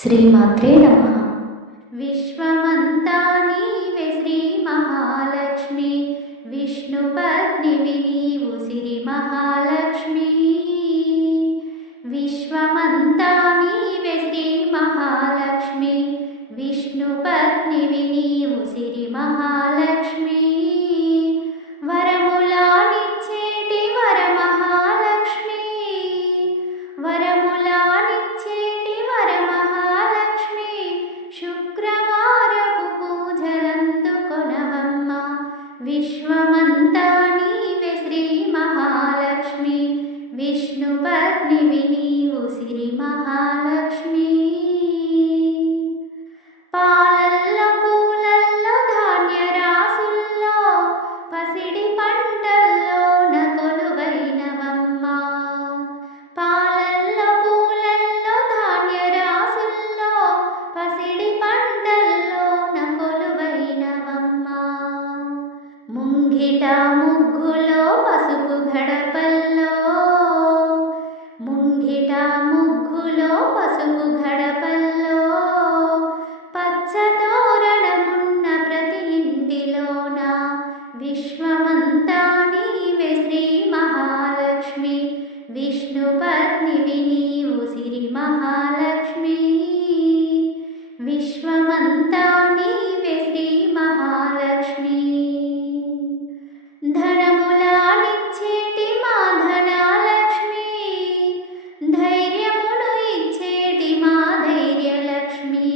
శ్రీమాత్రే నమః. విశ్వమంతా నీవే శ్రీ మహాలక్ష్మి, విష్ణుపత్నివి నీవు సిరి మహాలక్ష్మి. విశ్వమంతా నీవే శ్రీ మహాలక్ష్మి, విష్ణుపత్నివి నీవు సిరి మహాలక్ష్మి. వరములానిచ్చేటి వరమహాలక్ష్మి, వరములానిచ్చేటి వరమహాలక్ష్మి. శుక్రవారపు పూజలందుకొనవమ్మ, విశ్వమంతా నీవే శ్రీ మహాలక్ష్మి, విష్ణుపత్నివి నీవు సిరి మహాలక్ష్మి. పాలల్లో పూలల్లో ధాన్యరాసుల్లో పసిడి పంటల్లోన కొలువైనవమ్మ. పాలల్లో పూలల్లో ధాన్యరాసుల్లో పసిడి పంటల్లోన కొలువైనవమ్మ. ముంగిట ముగ్గులో పసుపు గడపల్లో, ముంగిట ముగ్గులో పసుపు గడపల్లో, పచ్చతోరణమున్న ప్రతి ఇంటిలోన విశ్వమంతా నీవే శ్రీ మహాలక్ష్మి, విష్ణుపత్నివి నీవు సిరి మహాలక్ష్మి. విశ్వమంతా నీవే శ్రీ మహాలక్ష్మి. ధనములానిచ్చేటి మా ధనలక్ష్మి, ధైర్యమును ఇచ్చేటి మా ధైర్యలక్ష్మి.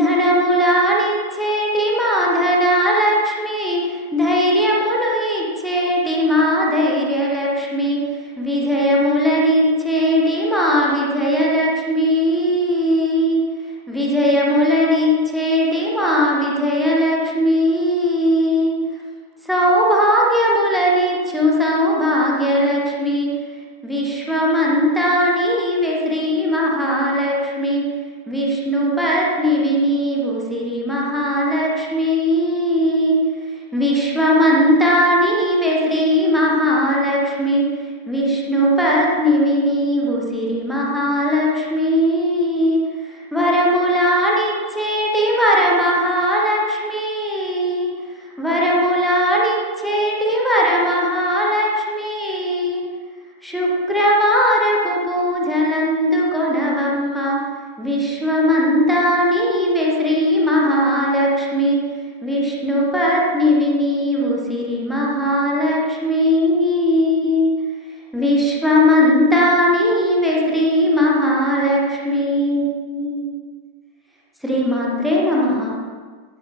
ధనములానిచ్చేటి మా ధనలక్ష్మి, ధైర్యమును ఇచ్చేటి మా ధైర్యలక్ష్మి. విజయములనిచ్చేటి మా విజయలక్ష్మి, విజయములనిచ్చేటి మా విజయలక్ష్మి. సౌభాగ్యములనిచ్చు సౌభాగ్యలక్ష్మి, విశ్వమంతా నీవే శ్రీ మహాలక్ష్మి, విష్ణుపత్నివి నీవు సిరి మహాలక్ష్మి. విశ్వమంతా నీవే శ్రీ మహాలక్ష్మి, విష్ణుపత్నివి నీవు సిరి మహాలక్ష్మి. వరములానిచ్చేటి వరమహాలక్ష్మి, వరములానిచ్చేటి వరమహాలక్ష్మి. శుక్రవారపు పూజలందుకొనవమ్మ, విశ్వమంతా నీవే శ్రీ మహాలక్ష్మి, విష్ణుపత్నివి నీవు సిరి మహాలక్ష్మి. విశ్వమంతా నీవే శ్రీ మహాలక్ష్మి. శ్రీమాత్రే నమః.